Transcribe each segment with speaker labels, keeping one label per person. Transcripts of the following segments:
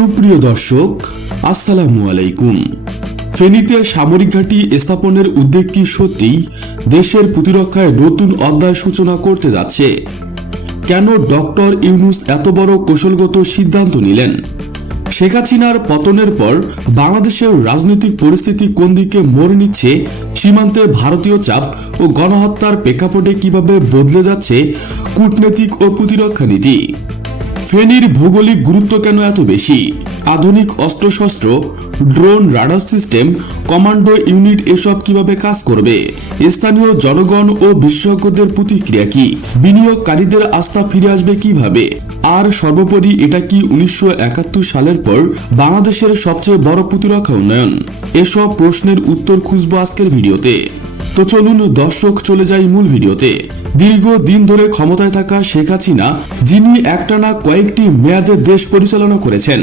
Speaker 1: সুপ্রিয় দর্শক, আসসালামু আলাইকুম। ফেনীতে সামরিক ঘাঁটি স্থাপনের উদ্যোগ কি সত্যিই দেশের প্রতিরক্ষায় নতুন অধ্যায় সূচনা করতে যাচ্ছে? কেন ডক্টর ইউনুস এত বড় কৌশলগত সিদ্ধান্ত নিলেন? শেখ হাসিনার পতনের পর বাংলাদেশের রাজনৈতিক পরিস্থিতি কোন দিকে মোড় নিচ্ছে, সীমান্তে ভারতীয় চাপ ও গণহত্যার প্রেক্ষাপটে কীভাবে বদলে যাচ্ছে কূটনৈতিক ও প্রতিরক্ষা নীতি? ফেনীর ভৌগোলিক গুরুত্ব কেন এত বেশি? আধুনিক অস্ত্রশস্ত্র, drone, radar system, commando unit এসব কীভাবে কাজ করবে? স্থানীয় জনগণ ও বিশেষজ্ঞদের প্রতিক্রিয়া কি? বিনিয়োগকারীদের আস্থা ফিরে আসবে কীভাবে? আর সর্বোপরি এটা কি উনিশশো একাত্তর সালের পর বাংলাদেশের সবচেয়ে বড় প্রতিরক্ষা উন্নয়ন? এসব প্রশ্নের উত্তর খুঁজবো আজকের ভিডিওতে। তো চলুন দর্শক চলে যাই মূল ভিডিওতে। দীর্ঘ দিন ধরে ক্ষমতায় থাকা শেখ হাসিনা, যিনি একটানা কয়েকটি মেয়াদে দেশ পরিচালনা করেছেন,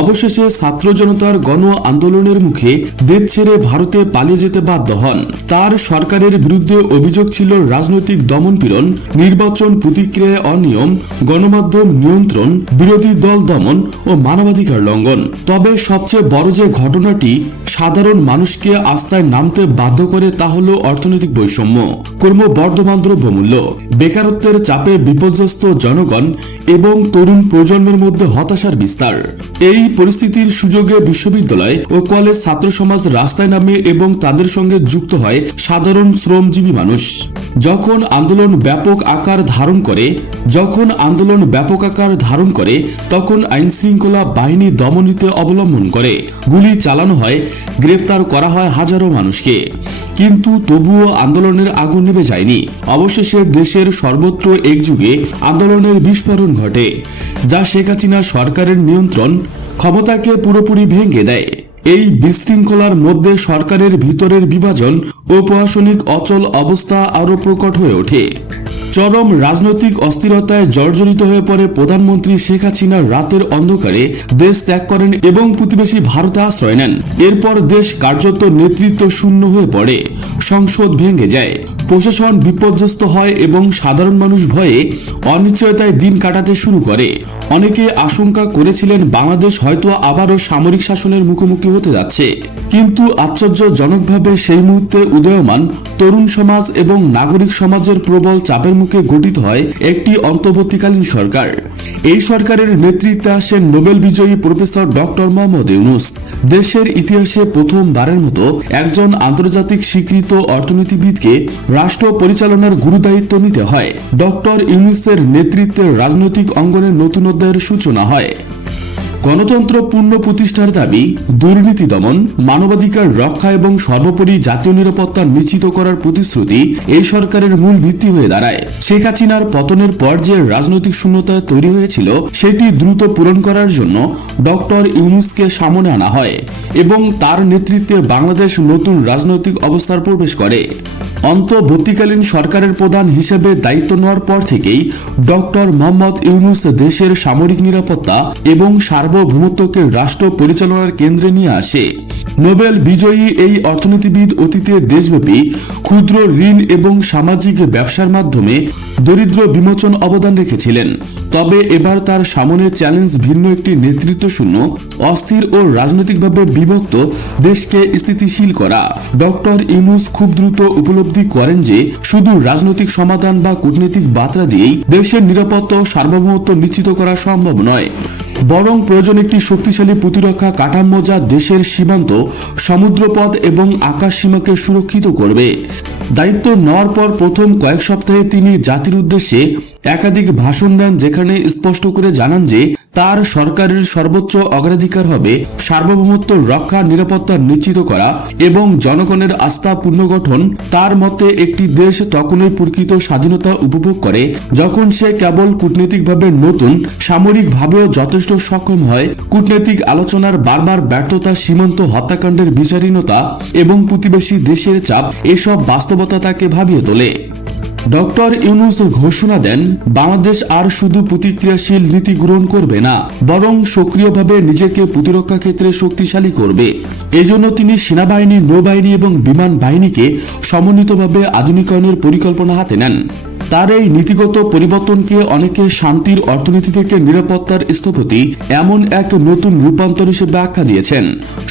Speaker 1: অবশেষে ছাত্র জনতার গণ আন্দোলনের মুখে দেশ ছেড়ে ভারতে পালিয়ে যেতে বাধ্য হন। তার সরকারের বিরুদ্ধে অভিযোগ ছিল রাজনৈতিক দমনপীড়ন, নির্বাচন প্রতিক্রিয়া অনিয়ম, গণমাধ্যম নিয়ন্ত্রণ, বিরোধী দল দমন ও মানবাধিকার লঙ্ঘন। তবে সবচেয়ে বড় যে ঘটনাটি সাধারণ মানুষকে আস্থায় নামতে বাধ্য করে তা হলো অর্থনৈতিক বৈষম্য ক্রমবর্ধমান দ্রব্যমূল্য, বেকারত্বের চাপে বিপর্যস্ত জনগণ এবং তরুণ প্রজন্মের মধ্যে হতাশার বিস্তার। এই পরিস্থিতির সুযোগে বিশ্ববিদ্যালয় ও কলেজ ছাত্র সমাজ রাস্তায় নামে এবং তাদের সঙ্গে যুক্ত হয় সাধারণ শ্রমজীবী মানুষ। যখন আন্দোলন ব্যাপক আকার ধারণ করে, যখন আন্দোলন ব্যাপক আকার ধারণ করে, তখন আইন শৃঙ্খলা বাহিনী দমনীতে অবলম্বন করে। গুলি চালানো হয়, গ্রেপ্তার করা হয় হাজারো মানুষকে। কিন্তু তবুও আন্দোলনের আগুন নেবে যায়নি। অবশেষে দেশের সর্বত্র একযুগে আন্দোলনের বিস্ফোরণ ঘটে, যা শেখ হাসিনা সরকারের নিয়ন্ত্রণ ক্ষমতাকে পুরোপুরি ভেঙে দেয়। এই বিশৃঙ্খলার মধ্যে সরকারের ভিতরের বিভাজন ও প্রশাসনিক অচল অবস্থা আরও প্রকট হয়ে ওঠে। চরম রাজনৈতিক অস্থিরতায় জর্জরিত হয়ে পড়ে প্রধানমন্ত্রী শেখ হাসিনা রাতের অন্ধকারে দেশ ত্যাগ করেন এবং প্রতিবেশী ভারতে আশ্রয় নেন। এরপর দেশ কার্যত নেতৃত্ব শূন্য হয়ে পড়ে। সংসদ ভেঙে যায়। প্রশাসন বিপর্যস্ত হয় এবং সাধারণ মানুষ ভয়ে অনিশ্চয়তায় দিন কাটাতে শুরু করে। অনেকে আশঙ্কা করেছিলেন বাংলাদেশ হয়তো আবারও সামরিক শাসনের মুখোমুখি হতে যাচ্ছে। কিন্তু আশ্চর্যজনকভাবে সেই মুহূর্তে উদয়মান তরুণ সমাজ এবং নাগরিক সমাজের প্রবল চাপের মুখে গঠিত হয় একটি অন্তর্বর্তীকালীন সরকার। এই সরকারের নেতৃত্বে আসেন নোবেল বিজয়ী প্রফেসর ডক্টর মোহাম্মদ ইউনুস। দেশের ইতিহাসে প্রথমবারের মতো একজন আন্তর্জাতিক স্বীকৃত অর্থনীতিবিদকে রাষ্ট্র পরিচালনার গুরুদায়িত্ব নিতে হয়। ডক্টর ইউনুসের নেতৃত্বে রাজনৈতিক অঙ্গনের নতুন অধ্যায়ের সূচনা হয়। গণতন্ত্র পূর্ণ প্রতিষ্ঠার দাবি, দুর্নীতি দমন, মানবাধিকার রক্ষা এবং সর্বোপরি জাতীয় নিরাপত্তা নিশ্চিত করার প্রতিশ্রুতি এই সরকারের মূল ভিত্তি হয়ে দাঁড়ায়। শেখ হাসিনার পতনের পর যে রাজনৈতিক শূন্যতা তৈরি হয়েছিল, সেটি দ্রুত পূরণ করার জন্য ডক্টর ইউনুসকে সামনে আনা হয় এবং তার নেতৃত্বে বাংলাদেশ নতুন রাজনৈতিক অবস্থার প্রবেশ করে। অন্তর্বর্তীকালীন সরকারের প্রধান হিসেবে দায়িত্ব নেওয়ার পর থেকেই ডক্টর মোহাম্মদ ইউনুস দেশের সামরিক নিরাপত্তা এবং সার্বভৌমত্বকে রাষ্ট্র পরিচালনার কেন্দ্রে নিয়ে আসে। নোবেল বিজয়ী এই অর্থনীতিবিদ অতীতে দেশব্যাপী ক্ষুদ্র ঋণ এবং সামাজিক ব্যবসার মাধ্যমে দরিদ্র বিমোচন অবদান রেখেছিলেন। তবে এবার তার সামনে চ্যালেঞ্জ ভিন্ন একটি নেতৃত্ব শূন্য, অস্থির ও রাজনৈতিকভাবে বিভক্ত দেশকে স্থিতিশীল করা। ডক্টর ইউনুস খুব দ্রুত উপলব্ধি করেন যে, শুধু রাজনৈতিক সমাধান বা কূটনৈতিক বার্তা দিয়েই দেশের নিরাপত্তা ও সার্বভৌমত্ব নিশ্চিত করা সম্ভব নয়। বরং প্রয়োজন একটি শক্তিশালী প্রতিরক্ষা কাঠামো যা দেশের সীমান্ত, সমুদ্রপথ এবং আকাশ সীমাকে সুরক্ষিত করবে। দায়িত্ব নেওয়ার পর প্রথম কয়েক সপ্তাহে তিনি জাতির উদ্দেশ্যে একাধিক ভাষণ দেন যেখানে স্পষ্ট করে জানান যে তার সরকারের সর্বোচ্চ অগ্রাধিকার হবে সার্বভৌমত্ব রক্ষা, নিরাপত্তা নিশ্চিত করা এবং জনগণের আস্থা পুনর্গঠন। তার মতে, একটি দেশ তখনই প্রকৃত স্বাধীনতা উপভোগ করে যখন সে কেবল কূটনৈতিকভাবে নতুন, সামরিকভাবেও যথেষ্ট সক্ষম হয়। কূটনৈতিক আলোচনার বারবার ব্যর্থতা, সীমান্ত হত্যাকাণ্ডের বিচারীনতা এবং প্রতিবেশী দেশের চাপ, এসব বাস্তবতা তাকে ভাবিয়ে তোলে। ডক্টর ইউনুস ঘোষণা দেন, বাংলাদেশ আর শুধু প্রতিক্রিয়াশীল নীতি গ্রহণ করবে না, বরং সক্রিয়ভাবে নিজেকে প্রতিরক্ষা ক্ষেত্রে শক্তিশালী করবে। এজন্য তিনি সেনাবাহিনী, নৌবাহিনী এবং বিমান বাহিনীকে সমন্বিতভাবে আধুনিকায়নের পরিকল্পনা হাতে নেন। তার এই নীতিগত পরিবর্তনকে অনেকে শান্তির অর্থনীতি থেকে নিরাপত্তার স্থপতি এমন এক নতুন রূপান্তর হিসেবে আখ্যা দিয়েছেন।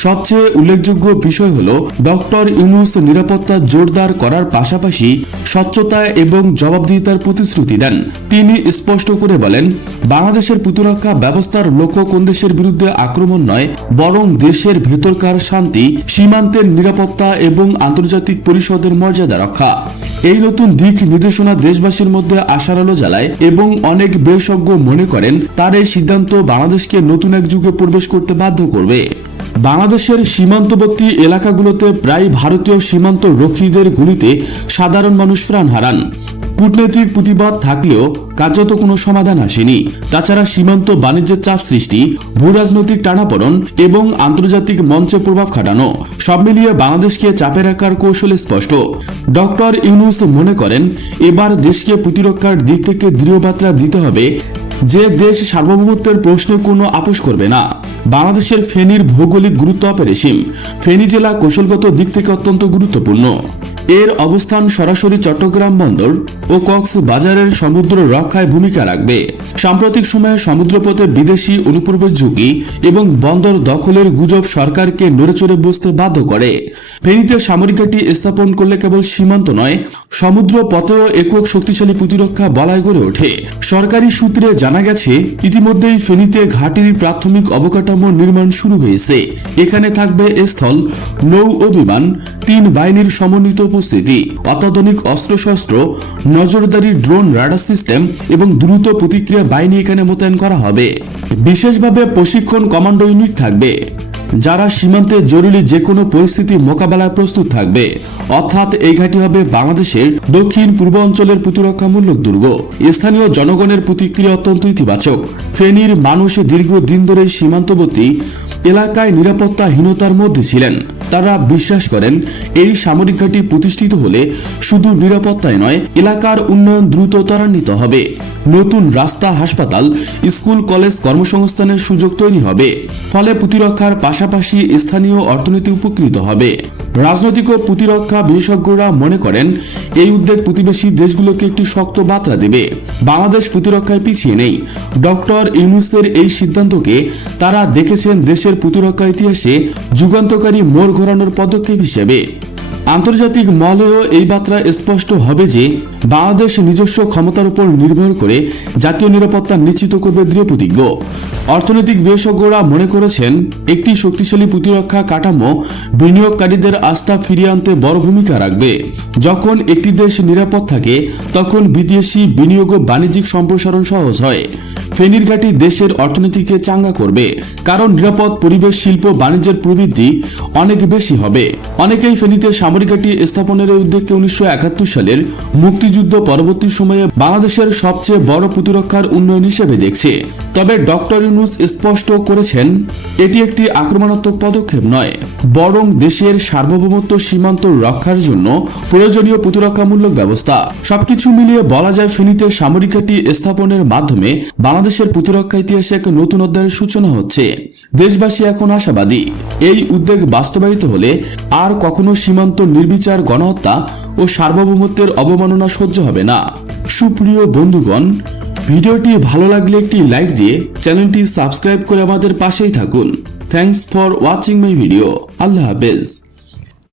Speaker 1: সবচেয়ে উল্লেখযোগ্য বিষয় হল, ডক্টর ইউনুস নিরাপত্তা জোরদার করার পাশাপাশি স্বচ্ছতা এবং জবাবদিহিতার প্রতিশ্রুতি দেন। তিনি স্পষ্ট করে বলেন, বাংলাদেশের প্রতিরক্ষা ব্যবস্থার লক্ষ্য কোন দেশের বিরুদ্ধে আক্রমণ নয়, বরং দেশের ভেতরকার শান্তি, সীমান্তের নিরাপত্তা এবং আন্তর্জাতিক পরিষদের মর্যাদা রক্ষা। এই নতুন দিক নির্দেশনা দেশবাসীর মধ্যে আশার আলো জ্বালায় এবং অনেক বিশেষজ্ঞ মনে করেন, তার এই সিদ্ধান্ত বাংলাদেশকে নতুন এক যুগে প্রবেশ করতে বাধ্য করবে। বাংলাদেশের সীমান্তবর্তী এলাকাগুলোতে প্রায় ভারতীয় সীমান্ত রক্ষীদের গুলিতে সাধারণ মানুষ প্রাণ হারান। কূটনৈতিক প্রতিবাদ থাকলেও কার্যত কোনো সমাধান আসেনি। তাছাড়া সীমান্ত বাণিজ্যের চাপ সৃষ্টি, ভূরাজনৈতিক টানাপড়ন এবং আন্তর্জাতিক মঞ্চে প্রভাব খাটানো, সব মিলিয়ে বাংলাদেশকে চাপে রাখার কৌশল স্পষ্ট। ডক্টর ইউনুস মনে করেন, এবার দেশকে প্রতিরক্ষার দিক থেকে দৃঢ় বার্তা দিতে হবে যে দেশ সার্বভৌমত্বের প্রশ্নে কোনো আপোষ করবে না। বাংলাদেশের ফেনীর ভৌগোলিক গুরুত্ব অপরিসীম। ফেনী জেলা কৌশলগত দিক থেকে অত্যন্ত গুরুত্বপূর্ণ। এর অবস্থান সরাসরি চট্টগ্রাম বন্দর ও কক্সবাজারের সমুদ্র রক্ষায় ভূমিকা রাখবে। সাম্প্রতিক সময়ে সমুদ্রপথে বিদেশি অনুপূর্বের ঝুঁকি এবং বন্দর দখলের গুজব সরকারকে নড়েচড়ে বসতে বাধ্য করে। ফেনীতে সামরিক ঘাঁটি স্থাপন করলে কেবল সীমান্ত নয়, সমুদ্র পথেও একক শক্তিশালী প্রতিরক্ষা বলয় গড়ে ওঠে। সরকারি সূত্রে জানা গেছে, ইতিমধ্যেই ফেনীতে ঘাটির প্রাথমিক অবকাঠামো নির্মাণ শুরু হয়েছে। এখানে থাকবে স্থল, নৌ ও বিমান তিন বাহিনীর সমন্বিত উপস্থিতি। অত্যাধুনিক অস্ত্রশস্ত্র, নজরদারি ড্রোন রাডার সিস্টেম এবং দ্রুত প্রতিক্রিয়া বাহিনী এখানে মোতায়েন করা হবে। বিশেষভাবে প্রশিক্ষণ কমান্ডো ইউনিট থাকবে, যারা সীমান্তে জরুরি যে কোনো পরিস্থিতি মোকাবেলায় প্রস্তুত থাকবে। অর্থাৎ এই ঘাঁটি হবে বাংলাদেশের দক্ষিণ পূর্ব অঞ্চলের প্রতিরক্ষামূলক দুর্গ। স্থানীয় জনগণের প্রতিক্রিয়া অত্যন্ত ইতিবাচক। ফেনীর মানুষ দীর্ঘ দিন ধরে সীমান্তবর্তী এলাকায় নিরাপত্তাহীনতার মধ্যে ছিলেন। তারা বিশ্বাস করেন, এই সামরিক ঘাঁটি প্রতিষ্ঠিত হলে শুধু নিরাপত্তায় নয়, এলাকার উন্নয়ন দ্রুত ত্বরান্বিত হবে। নতুন রাস্তা হাসপাতাল, স্কুল, কলেজ, কর্মসংস্থানের সুযোগ তৈরি হবে। ফলে প্রতিরক্ষার পাশাপাশি স্থানীয় অর্থনীতি উপকৃত হবে। রাজনৈতিক ও প্রতিরক্ষা বিশেষজ্ঞরা মনে করেন, এই উদ্যোগ প্রতিবেশী দেশগুলোকে একটি শক্ত বার্তা দেবে। বাংলাদেশ প্রতিরক্ষায় পিছিয়ে নেই। ডক্টর ইউনুসের এই সিদ্ধান্তকে তারা দেখেছেন দেশের প্রতিরক্ষা ইতিহাসে যুগান্তকারী মোড় ঘোরানোর পদক্ষেপ হিসেবে। আন্তর্জাতিক মহলেও এই বার্তা স্পষ্ট হবে যে বাংলাদেশ নিজস্ব ক্ষমতার উপর নির্ভর করে জাতীয় নিরাপত্তা নিশ্চিত করবে দৃঢ় প্রতিজ্ঞ। অর্থনৈতিক বিশেষজ্ঞরা মনে করেছেন, একটি শক্তিশালী প্রতিরক্ষা কাঠামো বিনিয়োগকারীদের আস্থা ফিরিয়ে আনতে বড় ভূমিকা রাখবে। যখন একটি দেশ নিরাপদ থাকে, তখন বিদেশি বিনিয়োগ ও বাণিজ্যিক সম্প্রসারণ সহজ হয়। ফেনীর ঘাটি দেশের অর্থনীতিকে চাঙ্গা করবে, কারণ নিরাপদ পরিবেশ, শিল্প, বাণিজ্যের প্রবৃদ্ধি অনেক বেশি হবে। অনেকেই ফেনীতে সামরিক ঘাটি স্থাপনের উদ্যোগকে উনিশশো একাত্তর সালের মুক্তিযুদ্ধ পরবর্তী সময়ে বাংলাদেশের সবচেয়ে বড় প্রতিরক্ষার উন্নয়ন হিসেবে দেখছে। তবে ডক্টর ইউনুস স্পষ্ট করেছেন, এটি একটি আক্রমণাত্মক পদক্ষেপ নয়, বরং দেশের সার্বভৌমত্ব সীমান্ত রক্ষার জন্য প্রয়োজনীয় প্রতিরক্ষামূলক ব্যবস্থা। সবকিছু মিলিয়ে বলা যায়, ফেনীতে সামরিক ঘাঁটি স্থাপনের মাধ্যমে বাংলাদেশের প্রতিরক্ষা ইতিহাসে এক নতুন অধ্যায়ের সূচনা হচ্ছে। দেশবাসী এখন আশাবাদী। এই উদ্যোগ বাস্তবায়িত হলে আর কখনো সীমান্ত নির্বিচার গণহত্যা ও সার্বভৌমত্বের অবমাননা সহ্য হবে না। সুপ্রিয় বন্ধুগণ, ভিডিওটি ভালো লাগলে একটি লাইক দিয়ে চ্যানেলটি সাবস্ক্রাইব করে আমাদের পাশেই থাকুন। Thanks for watching my video আল্লাহ হাফেজ।